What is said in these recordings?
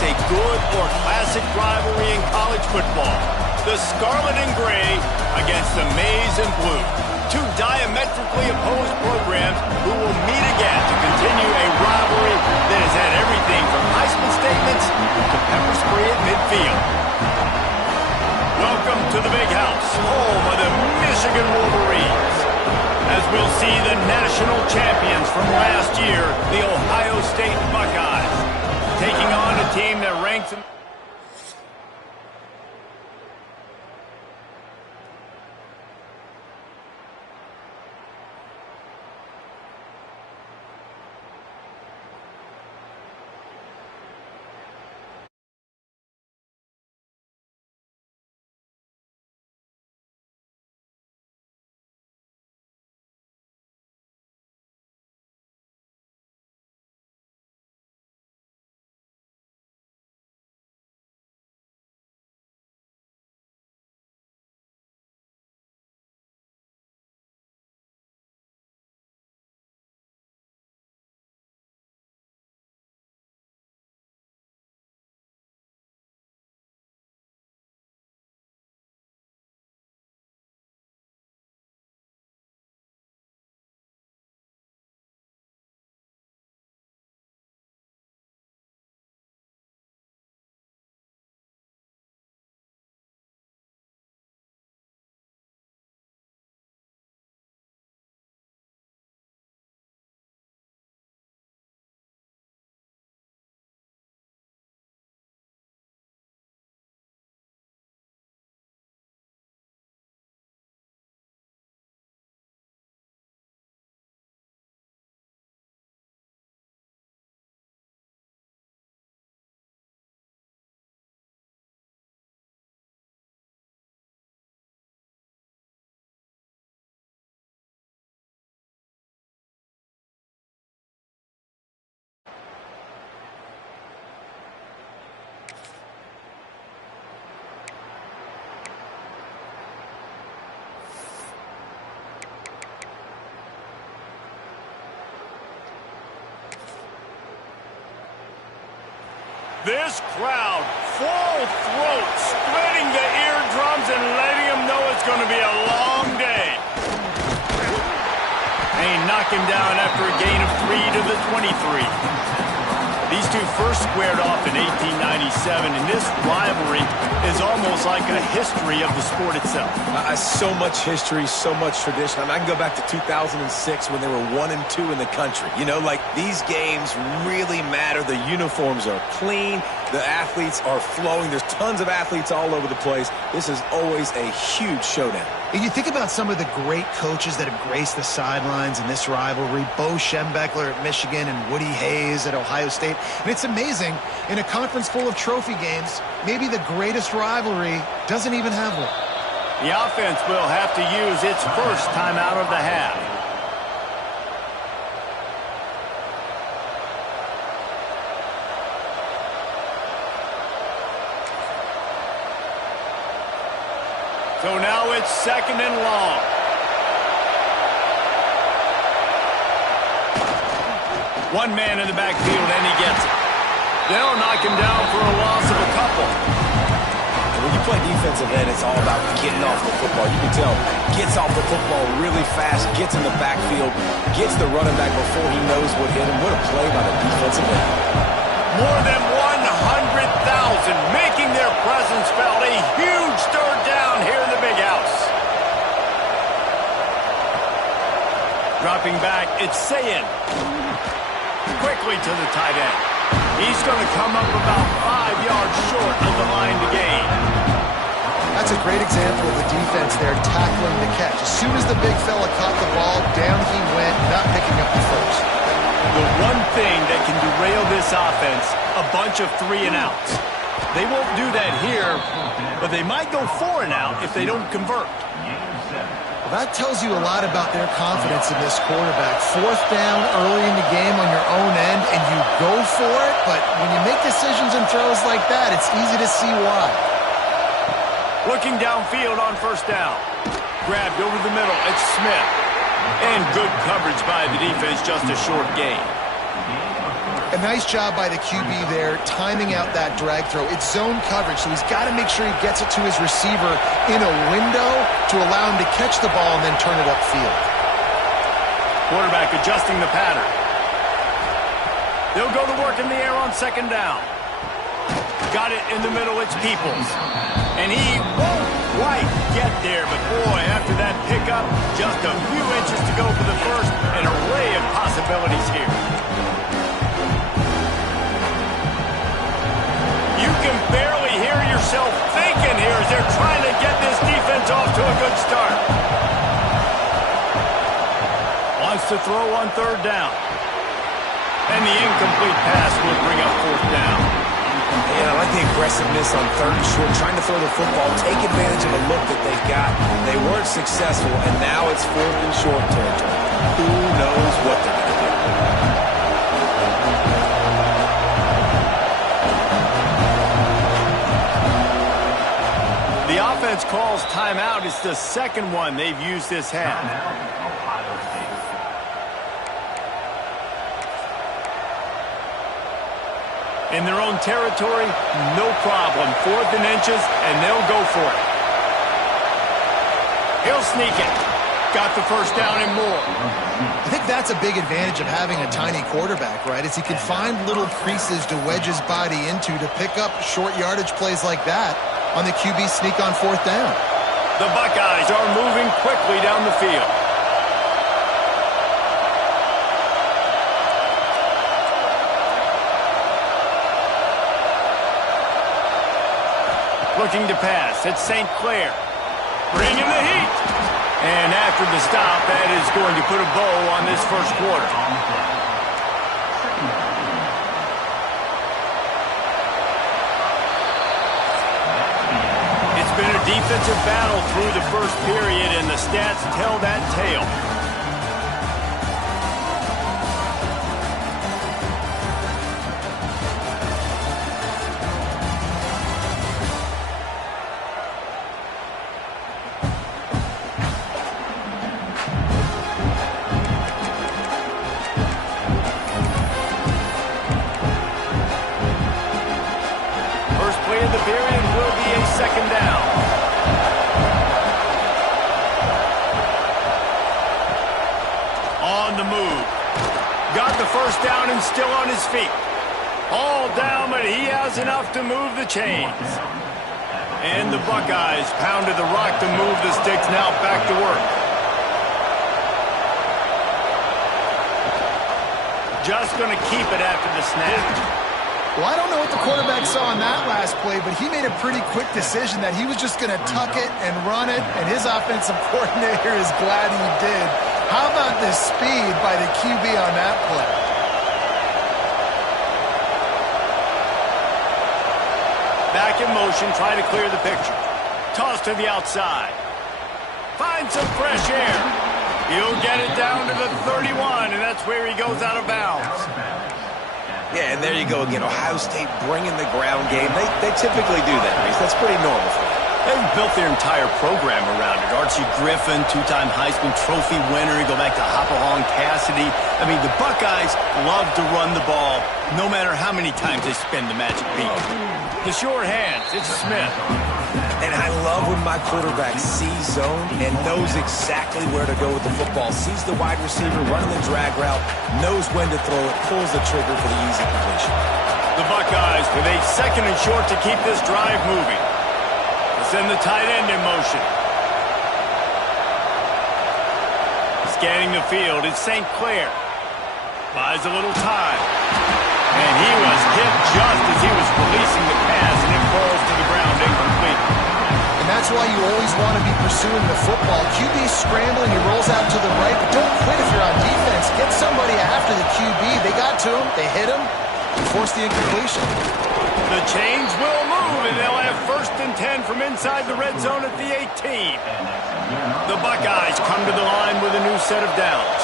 face a good or classic rivalry in college football. The Scarlet and Gray against the Maize and Blue. Two diametrically opposed programs who will meet again to continue a rivalry that has had everything from Heisman statements to pepper spray at midfield. Welcome to the Big House, home of the Michigan Wolverines. As we'll see the national champions from last year, the Ohio State Buckeyes, taking on a team that ranks in... This crowd, full throat, splitting the eardrums and letting them know it's going to be a long day. And he knocked him down after a gain of 3 to the 23. These two first squared off in 1897, and this rivalry is almost like a history of the sport itself. So much history, so much tradition. I mean, I can go back to 2006 when they were 1 and 2 in the country. You know, like, these games really matter. The uniforms are clean. The athletes are flowing. There's tons of athletes all over the place. This is always a huge showdown. And you think about some of the great coaches that have graced the sidelines in this rivalry. Bo Schembechler at Michigan and Woody Hayes at Ohio State. And it's amazing, in a conference full of trophy games, maybe the greatest rivalry doesn't even have one. The offense will have to use its first time out of the half. So now it's 2nd and long. One man in the backfield, and he gets it. They'll knock him down for a loss of a couple. When you play defensive end, it's all about getting off the football. You can tell, gets off the football really fast, gets in the backfield, gets the running back before he knows what hit him. What a play by the defensive end. More than 100,000 making their presence felt. A huge third down here in the Big House. Dropping back, it's Sayin. Quickly to the tight end. He's going to come up about 5 yards short of the line to gain. That's a great example of the defense there tackling the catch. As soon as the big fella caught the ball, down he went, not picking up the first. The one thing that can derail this offense, a bunch of 3 and outs. They won't do that here, but they might go 4 and out if they don't convert. Well, that tells you a lot about their confidence in this quarterback. 4th down early in the game on your own end, and you go for it, but when you make decisions and throws like that, it's easy to see why. Looking downfield on 1st down. Grabbed over the middle, it's Smith. And good coverage by the defense, just a short gain. A nice job by the QB there, timing out that drag throw. It's zone coverage, so he's got to make sure he gets it to his receiver in a window to allow him to catch the ball and then turn it upfield. Quarterback adjusting the pattern. They'll go to work in the air on second down. Got it in the middle, it's Peoples. And he won't quite get there, but boy, after that pickup, just a few inches to go for the first. An array of possibilities here. You can barely hear yourself thinking here as they're trying to get this defense off to a good start. Wants to throw on third down. And the incomplete pass will bring up fourth down. And I like the aggressiveness on third and short, trying to throw the football, take advantage of a look that they've got. They weren't successful, and now it's fourth and short territory. Who knows what they're going to do? The offense calls timeout. It's the second one they've used this half. In their own territory, no problem. Fourth and inches, and they'll go for it. He'll sneak it. Got the first down and more. I think that's a big advantage of having a tiny quarterback, right? Is he can find little creases to wedge his body into to pick up short yardage plays like that on the QB sneak on fourth down. The Buckeyes are moving quickly down the field. Looking to pass. It's St. Clair. Bringing the heat. And after the stop, that is going to put a bow on this first quarter. It's been a defensive battle through the first period, and the stats tell that tale. Still on his feet. All down, but he has enough to move the chains. And the Buckeyes pounded the rock to move the sticks. Now back to work. Just going to keep it after the snap. Well, I don't know what the quarterback saw on that last play, but he made a pretty quick decision that he was just going to tuck it and run it, and his offensive coordinator is glad he did. How about the speed by the QB on that play? Back in motion, try to clear the picture. Toss to the outside. Find some fresh air. He'll get it down to the 31, and that's where he goes out of bounds. Yeah, and there you go again. Ohio State bringing the ground game. They typically do that, Reese. That's pretty normal for them. They've built their entire program around it. Archie Griffin, two-time Heisman Trophy winner. You go back to Hopalong Cassidy. I mean, the Buckeyes love to run the ball, no matter how many times they spin the magic beat. The short hands, it's Smith. And I love when my quarterback sees zone and knows exactly where to go with the football. Sees the wide receiver running the drag route, knows when to throw it, pulls the trigger for the easy completion. The Buckeyes with a second and short to keep this drive moving. Send the tight end in motion. Scanning the field, it's St. Clair. Buys a little time. And he was hit just as he was releasing the pass, and it falls to the ground incomplete. And that's why you always want to be pursuing the football. QB scrambling, he rolls out to the right, but don't quit if you're on defense. Get somebody after the QB. They got to him, they hit him, and forced the incompletion. The chains will move, and they'll have first and 10 from inside the red zone at the 18. The Buckeyes come to the line with a new set of downs.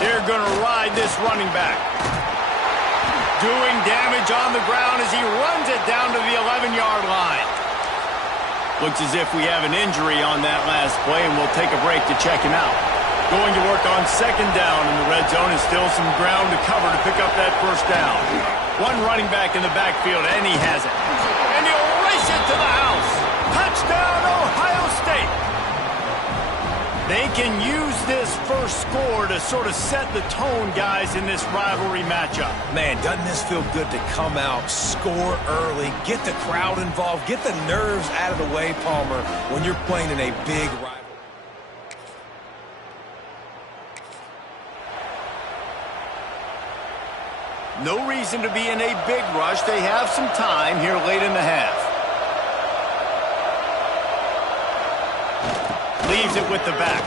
They're going to ride this running back. Doing damage on the ground as he runs it down to the 11-yard line. Looks as if we have an injury on that last play, and we'll take a break to check him out. Going to work on second down in the red zone, and still some ground to cover to pick up that first down. One running back in the backfield, and he has it. And he'll race it to the house. Touchdown, Ohio State. They can use this first score to sort of set the tone, guys, in this rivalry matchup. Man, doesn't this feel good to come out, score early, get the crowd involved, get the nerves out of the way, Palmer, when you're playing in a big rivalry. No reason to be in a big rush. They have some time here late in the half. Leaves it with the back.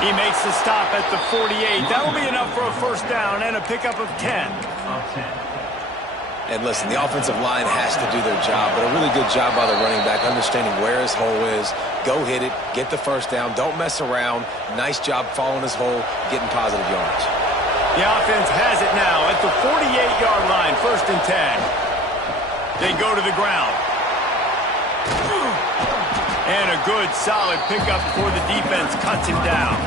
He makes the stop at the 48. That'll be enough for a first down and a pickup of 10. And listen, the offensive line has to do their job, but a really good job by the running back, understanding where his hole is. Go hit it, get the first down, don't mess around. Nice job following his hole, getting positive yards. The offense has it now at the 48-yard line, 1st and 10. They go to the ground. And a good, solid pickup before the defense cuts him down.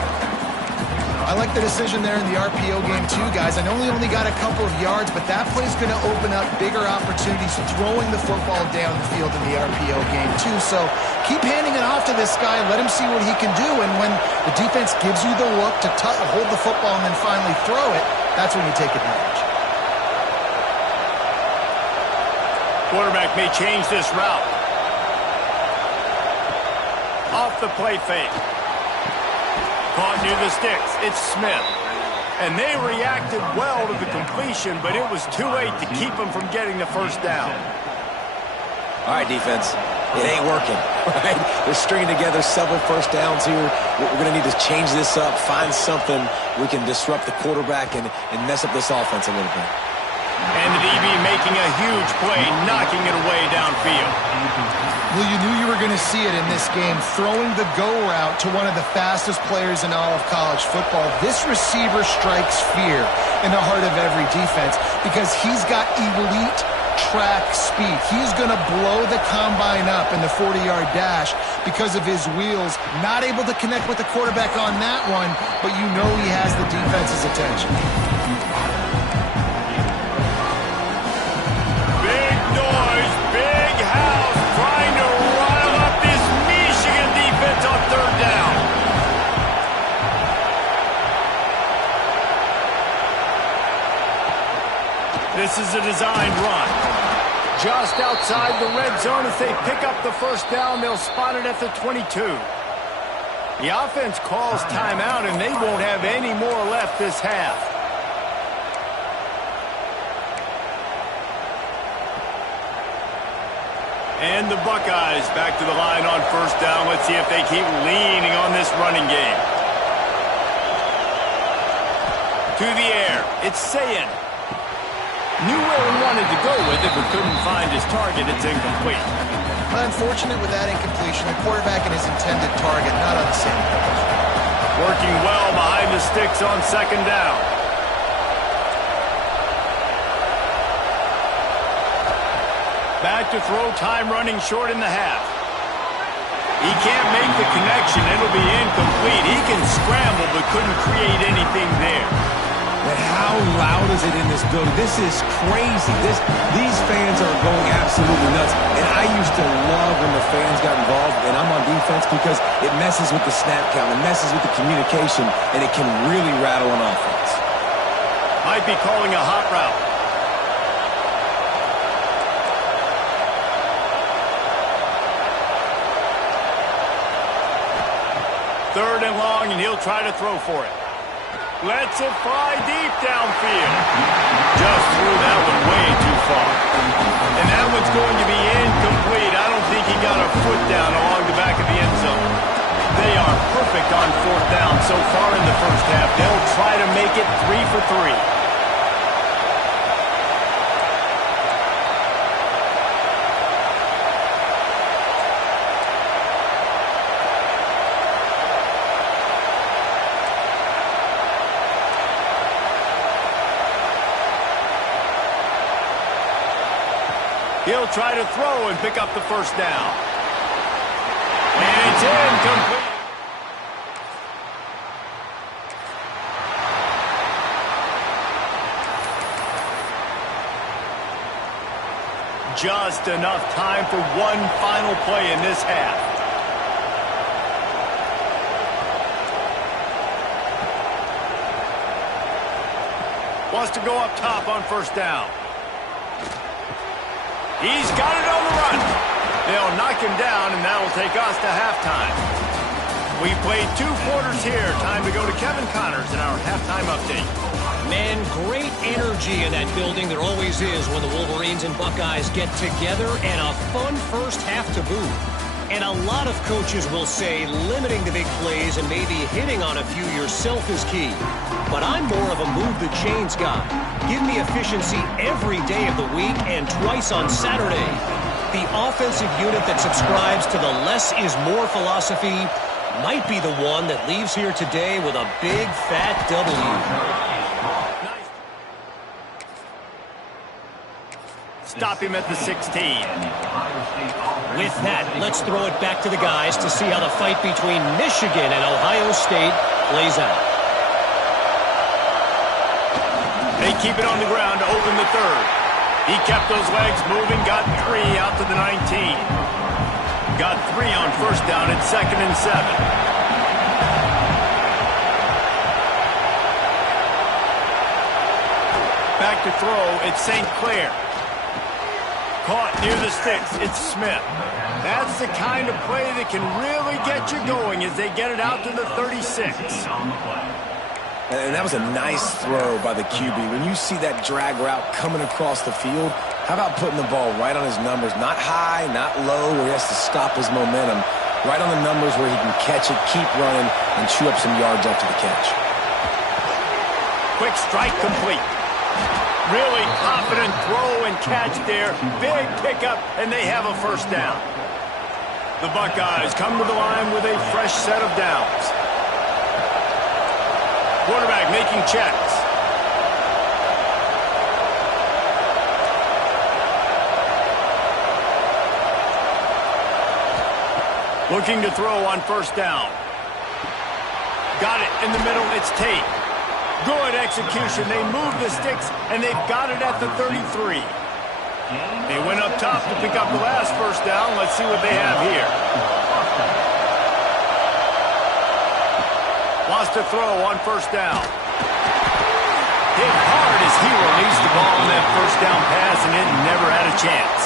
I like the decision there in the RPO game too, guys. I know he only got a couple of yards, but that play's going to open up bigger opportunities throwing the football down the field in the RPO game too. So keep handing it off to this guy. Let him see what he can do. And when the defense gives you the look to hold the football and then finally throw it, that's when you take advantage. Quarterback may change this route. Off the play fake. Caught near the sticks. It's Smith. And they reacted well to the completion, but it was too late to keep them from getting the first down. All right, defense. It ain't working, right? They're stringing together several first downs here. We're going to need to change this up, find something we can disrupt the quarterback and mess up this offense a little bit. And the DB making a huge play, knocking it away downfield. Well, you knew you were going to see it in this game, throwing the go route to one of the fastest players in all of college football. This receiver strikes fear in the heart of every defense because he's got elite track speed. He's going to blow the combine up in the 40-yard dash because of his wheels. Not able to connect with the quarterback on that one, but you know he has the defense's attention. Big noise, big house, trying to rile up this Michigan defense on 3rd down. This is a designed run. Just outside the red zone. As they pick up the first down, they'll spot it at the 22. The offense calls timeout, and they won't have any more left this half. And the Buckeyes back to the line on first down. Let's see if they keep leaning on this running game. To the air. It's Sayin. Knew where he wanted to go with it, but couldn't find his target. It's incomplete. Unfortunate with that incompletion. The quarterback and his intended target not on the same page. Working well behind the sticks on second down. Back to throw, time running short in the half. He can't make the connection. It'll be incomplete. He can scramble, but couldn't create anything there. But how loud is it in this building? This is crazy. These fans are going absolutely nuts. And I used to love when the fans got involved, and I'm on defense because it messes with the snap count. It messes with the communication, and it can really rattle an offense. Might be calling a hot route. Third and long, and he'll try to throw for it. Lets it fly deep downfield. Just threw that one way too far. And that one's going to be incomplete. I don't think he got a foot down along the back of the end zone. They are perfect on 4th down so far in the first half. They'll try to make it 3 for 3. He'll try to throw and pick up the first down. And it's incomplete. just enough time for one final play in this half. Wants to go up top on first down. He's got it on the run. They'll knock him down, and that'll take us to halftime. We played 2 quarters here. Time to go to Kevin Connors in our halftime update. Man, great energy in that building. There always is when the Wolverines and Buckeyes get together, and a fun first half to boot. And a lot of coaches will say limiting the big plays and maybe hitting on a few yourself is key. But I'm more of a move the chains guy. Give me efficiency every day of the week and twice on Saturday. The offensive unit that subscribes to the less is more philosophy might be the one that leaves here today with a big fat W. Stop him at the 16. With that, let's throw it back to the guys to see how the fight between Michigan and Ohio State plays out. They keep it on the ground to open the third. He kept those legs moving, got 3 out to the 19. Got 3 on first down at 2nd and 7. Back to throw, it's St. Clair. Caught near the sticks, it's Smith. That's the kind of play that can really get you going as they get it out to the 36. And that was a nice throw by the QB. When you see that drag route coming across the field, how about putting the ball right on his numbers? Not high, not low, where he has to stop his momentum. Right on the numbers where he can catch it, keep running, and chew up some yards after the catch. Quick strike complete. Really confident throw and catch there. Big pickup, and they have a first down. The Buckeyes come to the line with a fresh set of downs. Quarterback making checks. Looking to throw on first down. Got it in the middle, it's Tate. Good execution. They move the sticks, and they've got it at the 33. They went up top to pick up the last first down. Let's see what they have here. Wants to throw on first down. Hit hard as he released the ball on that first down pass, and it never had a chance.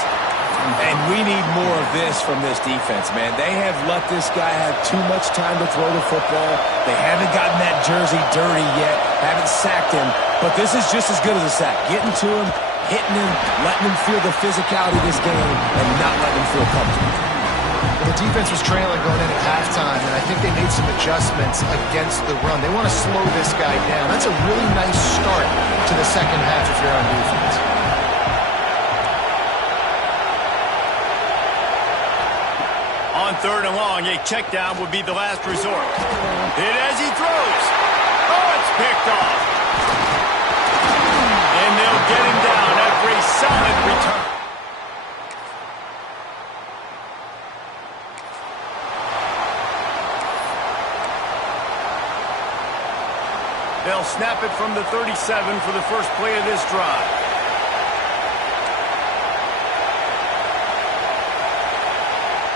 And we need more of this from this defense, man. They have let this guy have too much time to throw the football. They haven't gotten that jersey dirty yet, haven't sacked him. But this is just as good as a sack. Getting to him, hitting him, letting him feel the physicality of this game, and not letting him feel comfortable. Well, the defense was trailing going in at halftime, and I think they made some adjustments against the run. They want to slow this guy down. That's a really nice start to the second half if you're on defense. On 3rd and long, a check down would be the last resort. Hit as he throws. Oh, it's picked off. And they'll get him down after a solid return. They'll snap it from the 37 for the first play of this drive.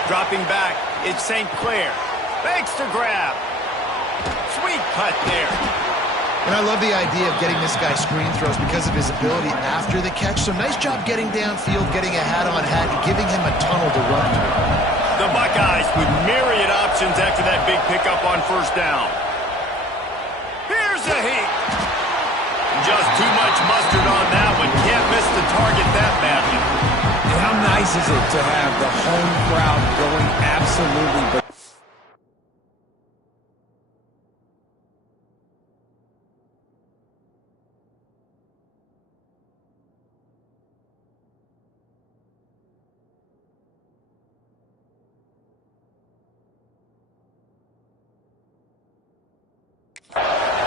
Dropping back, it's St. Clair. Thanks to grab. Sweet cut there. And I love the idea of getting this guy screen throws because of his ability after the catch. So nice job getting downfield, getting a hat-on-hat, and giving him a tunnel to run through. The Buckeyes with myriad options after that big pickup on first down. Here's a heat. Just too much mustard on that one. Can't miss the target that badly. How nice is it to have the home crowd going absolutely?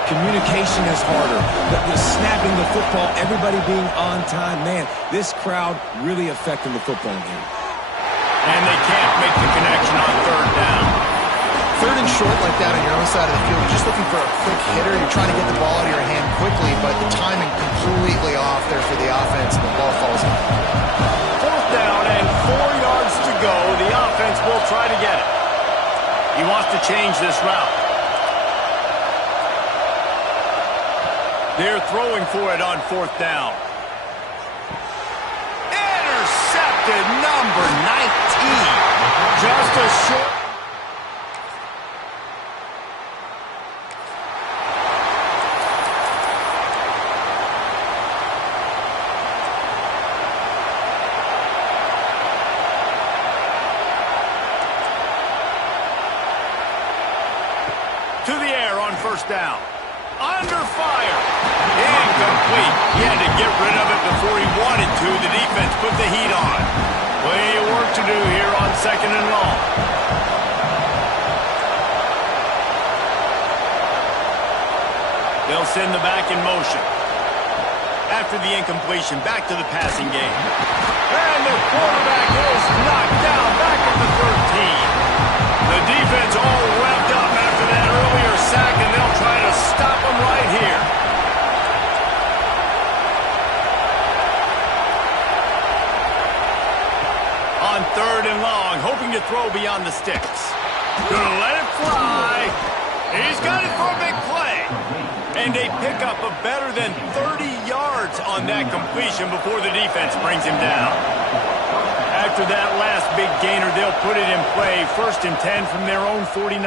Communication is harder. The snapping the football, everybody being on time. Man, this crowd really affecting the football game. And they can't make the connection on 3rd down. 3rd and short like that on your own side of the field. You're just looking for a quick hitter. You're trying to get the ball out of your hand quickly, but the timing completely off there for the offense, and the ball falls in. 4th down. try to get it. He wants to change this route. They're throwing for it on 4th down. Intercepted, number 19. Just a short... To the air on 1st down. Under fire. Incomplete. He had to get rid of it before he wanted to. The defense put the heat on. Plenty of work to do here on 2nd and long. They'll send the back in motion. After the incompletion, back to the passing game. And the quarterback is knocked down back at the 13. The defense all revved up after that earlier sack, and they'll try to stop him right here. On 3rd and long, hoping to throw beyond the sticks. Gonna let it fly. He's got it for a big play. And a pickup of better than 30 yards on that completion before the defense brings him down. After that last big gainer, they'll put it in play. 1st and 10 from their own 49.